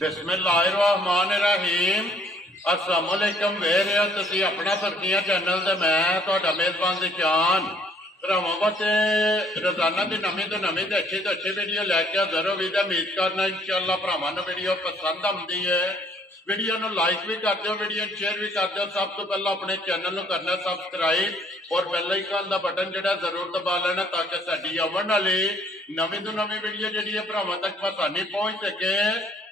बिस्मिल्लाहिर्रहमानिर्रहीम। अस्सलाम वालेकुम वेरे तुसी अपना सुर्खियां चैनल ते मैं तुहाडा मेजबान दिशान भरावां वास्ते रोजाना की नवीं तो अच्छी वीडियो लैके हाजिर होगी। उम्मीद करना इंशाअल्लाह भरावां नूं वीडियो पसंद आउंदी है। वीडियो नूं लाइक भी कर दो, वीडियो शेयर भी कर दो। सब तो पहला अपने चैनल नूं करना सब्सक्राइब और बेल आइकन का बटन जिहड़ा जरूर दबा लेना ताकि साडी आउण वाली नवीं तो नवीं वीडियो जिहड़ी है भरावां तक आसानी पहुंच सके।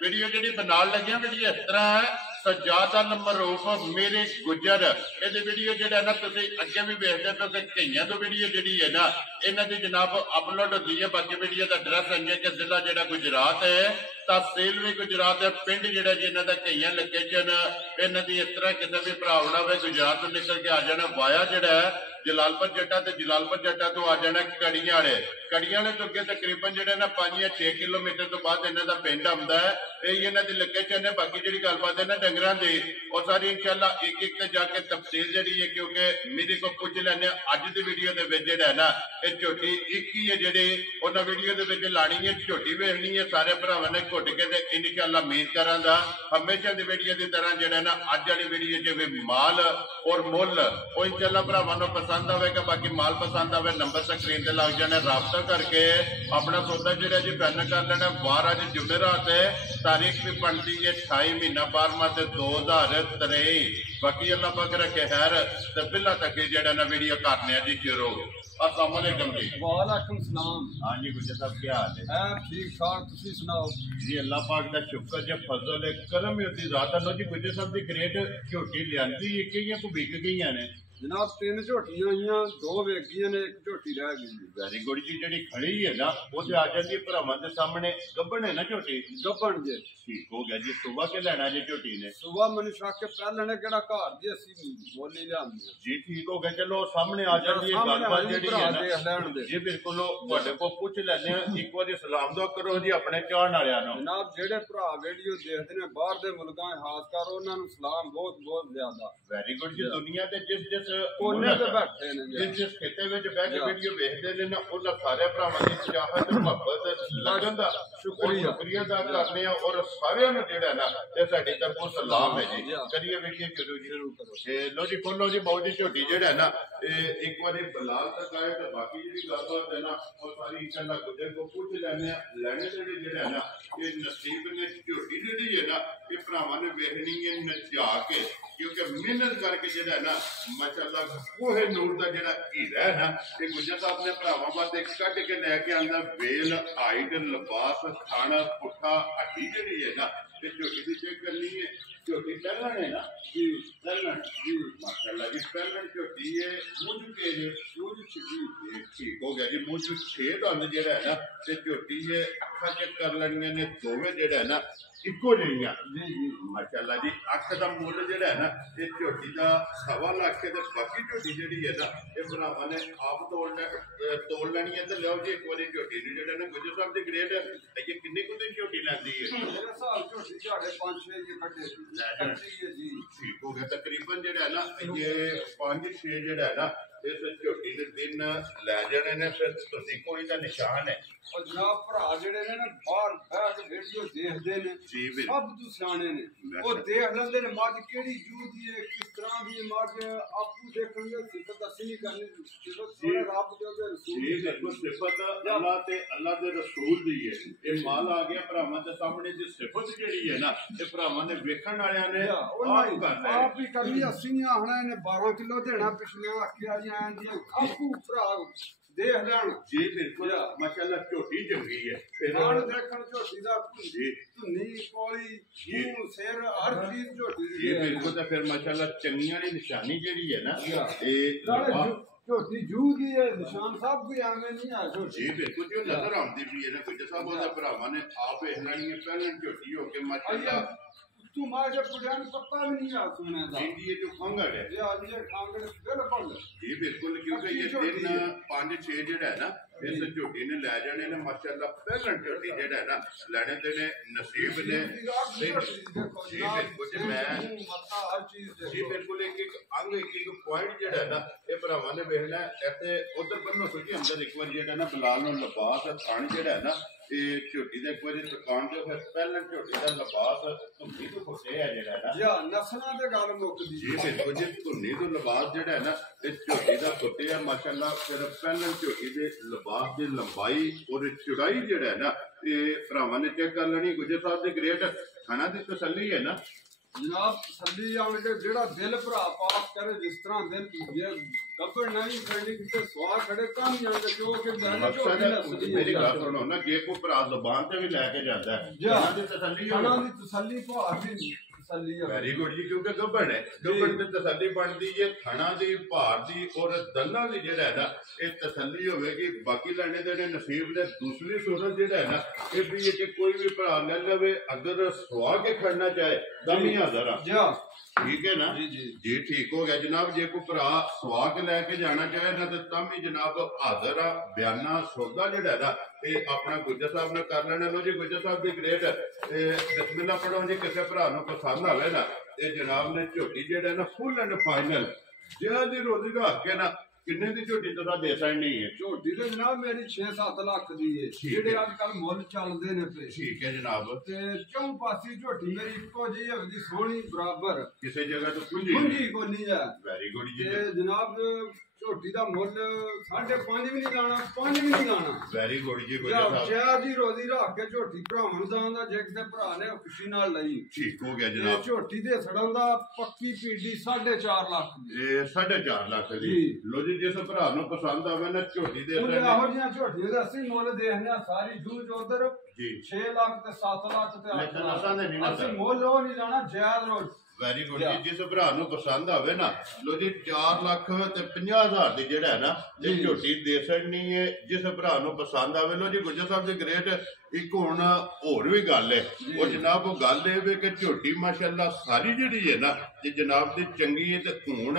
वीडियो जिहड़ी बनाउण लगे वीडियो इस तरह है सजादा मरूफ मेरी गुजर ये वीडियो जिहड़ा ना तुसीं अगे भी वेखदे पे कि घइयां तो वीडियो जिहड़ी है ना इन्हां दी जनाब अपलोड होंदी है। बाकी वीडियो का एड्रैस है कि जिला जिहड़ा गुजरात है, तहसील भी गुजरात है, पिंड जिहड़ा जी इन्हां दा घइयां लोकेशन इन्हां दी इस तरह किसी भी भरा होना वे गुजरात तो निकल के आ जाना वाया जिहड़ा है जलालपुर जट्टा ते जलालपुर जट्टा तो आ जाना कड़ियां वाले तो अगे तकरीबन जिहड़ा ना 5 या 6 किलोमीटर तो बाद इन्हां दा पिंड आउंदा है। यही इन्हां दी लोकेशन है। बाकी जिहड़ी गलबात है ना डंगरां दी और सारी इंशाअल्लाह एक एक ते जाके तफसील जिहड़ी है क्योंकि मेरे को पुछ लैने अज दी वीडियो दे विच जिहड़ा है ना ये झोटी एक ही है जिहड़ी उन्हां वीडियो दे विच लानी है। झोटी वेखनी है सारे भरावां ने घुट के ते इंशाअल्लाह उम्मीद करांगा हमेशा दी वीडियो की तरह जिहड़ा ना अज वाली वीडियो जिवें माल और मुल वो इंशाअल्लाह भरावां नूं पसंद आवेगा। बाकी माल पसंद आवे नंबर स्क्रीन ते लग जाने राबता करके अपना सौदा जिहड़ा जी फाइनल कर लेना। वार अज जुमेरात है, तारीख भी बनती है 28 महीना 12वां 2023। बाकी अल्लाह पाक रखे खैर ते बिल्ला तक जिहड़ा ना वीडियो करने जी शुरू। अस्सलाम वालेकुम जी। वालेकुम सलाम। हाँ जी गुजर साहब क्या हाल है? ठीक ठाक, तुसी सुनाओ जी। अल्लाह पाक दा शुक्र जे फजल है करम है दी जात है जी। गुजर साहब दी ग्रेट झोटी लियांदी एक ही को बिक गईयां ने जनाब। 3 झोटियां आईयां, 2 वेच गईयां ने, 1 झोटी रह गई। वेरी गुड जी। जी खड़ी है ना वो आ जाती भरावां दे सामने गब्बन है ना झोटी गब्बन जे ठीक हो गया जी। सुबह के लेना जी झोटी ने सुबह मैंने शक के पहले ने केड़ा घर दी असी बोली लियांदी जी ठीक हो गया। चलो सामने आ जाती है गलबात जेडी है ना जी बिल्कुल तुहाडे को पुछ लैने एक बार सलाम दुआ करो जी अपने चाहण वालियां नूं। जनाब जेडे भरा वीडियो देखदे ने बाहर दे मुल्कां खास कर उन्हां नूं सलाम बहुत बहुत ज्यादा। वेरी गुड जी। दुनिया दे जिस कोने ते बैठे ने जिस खिते विच बैठ के वीडियो देखदे ने ना उन्हां सारे भरावां दी चाहत मुहब्बत लगन दा शुक्रिया अदा करने और सारियां नूं जेड़ा ना ये साडी तरफों सलाम है जी। करिए वीडियो शुरू करो। लो जी खोलो जी बहुत जी झोटी जेड़ा है ना एक बार बलाल तक आए तो बाकी जी गलबात है ना और सारी इंशाअल्लाह गुजर को पूछ लेने जेड़ा है ना ये नसीब ने झोटी जेड़ी है ना ये भरावां ने वेखनी है नचा के क्योंकि मेहनत करके जेड़ा है ना माशाअल्लाह कोहे नूर दा जेड़ा हीरा है ना ये गुजर साहब ने भरावां वास्ते कट के लेके आंदा वेल हाइट लिबास खाना पुट्ठा हड्डी जेड़ी है ना ये झोटी दी चेक करनी है। झोटी पहलन है ना जी पहलन जी माशाअल्लाह जी पहलन झोटी है मुझ के मुझ ठीक हो गया जी। मुझ 6 दंद जेड़ा है ना ते झोटी है अखा चेक कर लेनियां ने दोवें जेड़ा है ना इको जिहियां जी जी माशाअल्लाह जी। अख दा मुल जेड़ा है ना ये झोटी दा 1.25 लाख ते बाकी झोटी जेड़ी है ना ये भरावां ने आप तोल लैनी है। तो लो जी एक बार झोटी नूं जेड़ा ना गुजर साहब दी ग्रेड ये किन्ने को दिन झोटी लैंदी है? मेरे साल झोटी साढ़े 5-6 ये कड्डे जी ठीक हो गया। तकरीबन जेड़ा है ना ये 5-6 जेड़ा है ना इस झोटी दे दिन लै जाने ने फिर तुसी कोई दा निशान है। और जनाब भरा जेड़े ने ना बाहर बैठ वीडियो देखदे ने सब तू सियाणे ने वो देख लैंदे ने मझ केड़ी जू दी है किस तरह दी मझ आपू देखण दे सिफत असली करनी सिफत रब दे रसूल जी देखो सिफत अल्लाह ते अल्लाह दे रसूल दी है। ये माल आ गया भरावां दे सामने दी सिफत जेड़ी है ना ये भरावां ने वेखण वालियां ने आप भी करनी असली आखना ने 12 किलो देना पिछले आखिया जी आपू भरा देख लैन जी बिल्कुल माशाअल्लाह झोटी चंगी है। फिर देखण झोटी दा जी धुनी कोली मुंह सिर हर चीज झोटी जी बिल्कुल। तो फिर माशाअल्लाह चंगियां दी निशानी जेड़ी है ना ये झोटी जू दी है निशान सब कोई आवे नहीं है जी बिल्कुल जो नजर आंदी भी है ना गुजर साहब दा भरावां ने आप वेख लैनी है पहले झोटी हो के माशाअल्लाह तू मारे पुरान पत्ता भी नहीं आ सुने दा ये जो खंगड़ है ये खांगड़ बिल्कुल जी बिल्कुल क्योंकि ये दिन 5-6 जेड़ा है ना इस झोटी ने लै जाने ने माशाअल्लाह पहलन झोटी जेड़ा है ना लैने दे ने नसीब ने जी बिल्कुल मैं जी बिल्कुल एक एक अंग एक पॉइंट जेड़ा है ना ये भरावां ने वेखना इत्थे उधर बन्नो सुजी अंदर एक बार जेड़ा ना बिलाल नु लिबास थान जेड़ा है ना ये झोटी दे कोई दुकान जो फिर पहलन झोटी दा लिबास धुन्नी तो खुशे है जेड़ा ना जी नस्लां दे गल मुकदी जी बिल्कुल जी धुन्नी तो लिबास जेड़ा है ना ये झोटी दा खुशे है माशाअल्लाह फिर पहलन झोटी दे लिबास दी लंबाई और चौड़ाई जेड़ा है ना ये भरावां ने चेक कर लेनी गुजर साहब दे ग्रेट खाना दी तसल्ली है ना जनाब तसल्ली आने के जेड़ा दिल भरा पास करे जिस तरह दिल ये गब्बर नहीं करनी किसे सवाल खड़े काम नहीं आने जो कि मेरी बात सुनो ना जे को भरा जुबान ते भी लेके जाता है खाना दी तसल्ली को आदमी वेरी गुड जी क्योंकि गब्बन है गब्बन की तसल्ली बनती है थना दी भार दी और दंदा दी जेड़ा है ना ये तसल्ली होगी बाकी लेने देने नसीब दे दूसरी सूरत जेड़ा है ना ये भी है कि कोई भी भरा ले लवे अगर सुहा के खड़ना चाहे तब ही हाजर ठीक है ना जी ठीक हो गया जनाब जे को भरा सुहा के लैके जाना चाहे ना तो तब ही जनाब हाजर आ बयाना सौदा जेड़ा है ना ये अपना गुजर साहब ने कर लेना लो जी गुजर साहब की ग्रेट बिस्मिल्लाह पढ़ो जी किसी भरा पसंद आवे ना ये जनाब ने झोटी जेड़ा ना फुल एंड फाइनल जी रोजी रख के ना किन्ने दी झोटी तुसा दे सकनी है झोटी तो जनाब मेरी 6-7 लाख दी है जेडे आजकल मुल चलदे ने पे ठीक है जनाब ते चौं पासी झोटी मेरी इको जी हवदी सोहनी बराबर किसी जगह तो कुंजी को नहीं है वेरी गुड जी जनाब झोटी दा मुल 5.5 भी नहीं लाना 5 भी नहीं लाना वेरी गुड जी जय जी रोजी रख के झोटी भरावां दा जे किसे भरा ने खुशी नाल लई ठीक हो गया जनाब झोटी दे सड़ां दा पक्की पीडी 4.5 लाख ये 4.5 लाख दी लो जी जिस भरा नु पसंद आवे ना झोटी दे सकने आहो जी झोटी दे असली मुल देखने सारी जूझ उधर जी 6 लाख ते 7 लाख ते 8 लाख असली मुल ओ नहीं लाना जायज रोज वेरी गुड जी जिस भरा नु पसंद आवे ना लो जी 4 लाख ते 50,000 दी जेड़ा है ना ये झोटी दे सकनी है जिस भरा नु पसंद आवे लो जी गुजर साहब दी ग्रेट एक हुण होर भी गल है और जनाब वो गल है कि झोटी माशाअल्लाह सारी जेड़ी है ना जे जनाब दी चंगी है ते हुण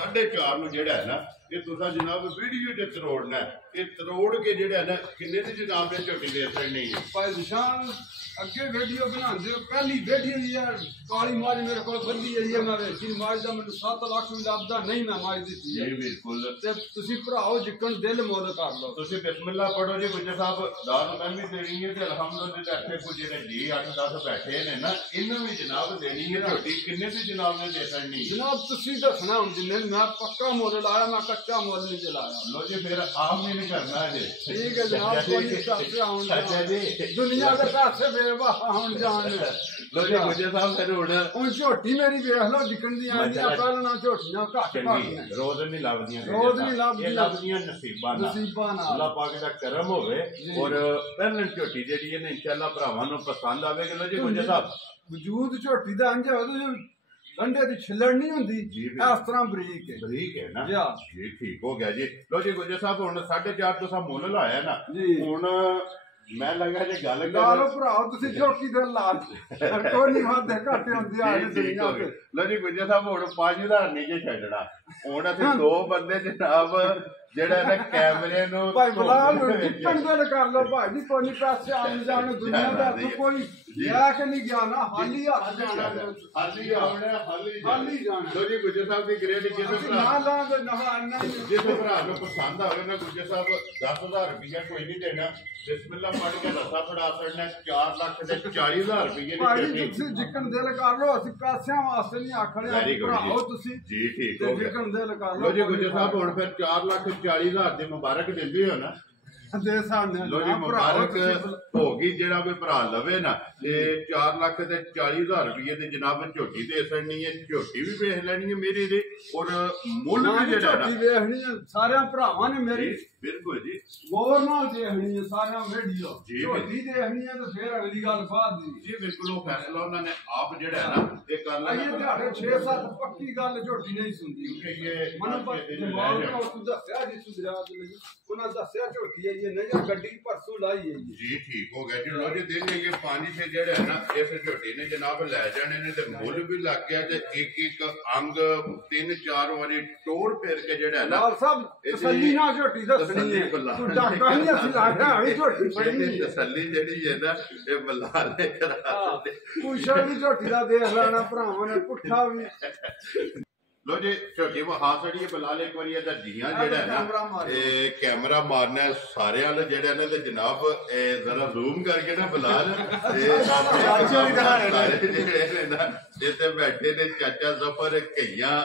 4.5 नु जेड़ा है ना ये तुसा जनाब वीडियो ते तरोड़ना है ये तरोड़ के जेड़ा है ना किन्ने दी जनाब ने झोटी दे सकनी है भाई निशान अगे वीडियो बनांदे पहली वीडियो यार काली माज मेरे को बंदी है ये मैं वेची माज दा मैं 7 लाख भी लाभदा नहीं मैं माज दी है जी बिल्कुल ते तुसी भराओ जिकन दिल मोल कर लो तुसी बिस्मिल्लाह पढ़ो जी गुजर साहब दाद मैं भी देनी है ते अल्हम्दुलिल्लाह इत्थे को जेड़े जी 8-10 बैठे ने ना इन्हां भी जनाब देनी है झोटी किन्ने दी जनाब ने दे सकनी जनाब तुसी दसना हुन जिन्ने मैं पक्का मोल लाया मैं कच्चा मोल नहीं चलाया लो जी फिर आप नहीं करना है ठीक है जनाब कोई पैसे आउन दुनिया के पैसे बेवफा आउन जान लो जी गुजर साहब फिर हुन झोटी मेरी वेख लो जिकन दी आंदी पहले ना झोटियां घट रोज नहीं लभदियां लभदियां नसीबां नाल अल्लाह पाक दा करम होवे और पहलन झोटी जेड़ी है ना इंशाअल्लाह भरावां नु पसंद आवेगी लो जी गुजर साहब वजूद झोटी दा अंज होवे तो गंढे दी छिलड़ नहीं हुंदी इस तरह बरीक है ना जी ठीक हो गया जी लो जी गुजर साहब हुन 4.5 तुसा मुल लाया ना हुन मैं लगा जे गल करो भराओ तुसी झोटी दे लाल कोई नहीं वादे घाटे हुंदी आ दुनिया ते लो जी गुजर साहब हुन 5000 नहीं जे छड्डना हुन असि दो बंदे जनाब जेड़ा ना कैमरे नु भाई बिलाल टिकन दे कर लो भाई जी कोई पैसे आने जाने दुनिया दा कोई या के नहीं गया ना हाली हाथ जाना हाली जाना लो जी गुजर साहब दी ग्रेड जिस ना ला दे ना जिस भरा नु पसंद आवे ना गुजर साहब 10,000 रुपया कोई नहीं देना बिस्मिल्लाह पढ़ के रसा फड़ा छड़ना 4 लाख ते 40,000 रुपये भाई तुसी जिकन दिल कर लो असि पैसे वास्ते नहीं आखणे भराओ तुसी जी ठीक हो गया जिकन दिल कर लो जी गुजर साहब हुन फिर 4,40,000 दी मुबारक देंदे हो ना दे सामने लो जी मुबारक होगी जेड़ा कोई भरा लवे ना ते 4,40,000 रुपये ते जनाब झोटी दे सकनी है झोटी भी वेख लैनी है मेरी दे और मुल भी जेड़ा ना वेखनी है सारे भरावां ने मेरी बिल्कुल जी गौर नाल देखनी है सारे वीडियो झोटी देखनी है तो फिर अगली गल बाद दी जी बिल्कुल वो फैसला उन्होंने आप जेड़ा है ना ये कर लेना ये ਤੁਹਾਡੇ 6-7 पक्की गल झोटी नहीं सुनदी क्योंकि ये मन दिमाग में उस दस्या जी सुधरा दे उन्हें दस्या झोटी है ये नहीं गड्डी परसों लाई है जी ठीक हो गया जी लो जी दिन ये 5-6 जेड़े है ना इस झोटी ने जनाब लै जाने ने ते मुल भी लग गया ते एक अंग 3-4 वारी टोर फेर के जेड़ा है ना सब तसल्ली ना झोटी दस फड़नी है तू डाका नहीं असि लागा अभी झोटी फड़नी है तसल्ली जेड़ी है ना ये बल्ला ने करा पूछा भी झोटी दा देख लेना भरावां ने पुट्ठा भी लो जी झोटी वहा छड़िए बलाल एक बारी इहदा जियां जेड़ा है ना कैमरा मारना सारे वाल जेड़ा ना ते जनाब जरा जूम करके ना बलाल जिथे बैठे ने चाचा जफर घइयां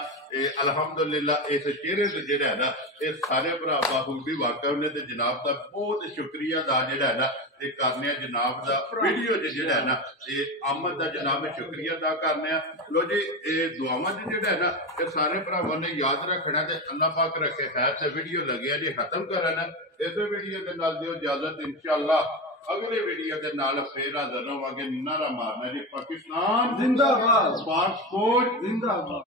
अलहमदुलिल्लाह इस चेहरे से जेड़ा है ना ये सारे भरा बाखूबी वाकफ ने ते जनाब दा बहुत शुक्रिया दा जेड़ा है ना ये करने जनाब दा वीडियो जेड़ा है ना ये आमद दा जनाब शुक्रिया अदा करने लो जी ये दुआवां जेड़ा है ना ये सारे भरावां ने याद रखना ते अल्लाह पाक रखे खैर ते वीडियो लगे जी खत्म करना इस वीडियो के नाल दियो इजाजत इंशाअल्लाह अगले वीडियो के नाल फिर हाजिर होवांगे नारा मारना जी पाकिस्तान जिंदाबाद पासपोर्ट जिंदाबाद।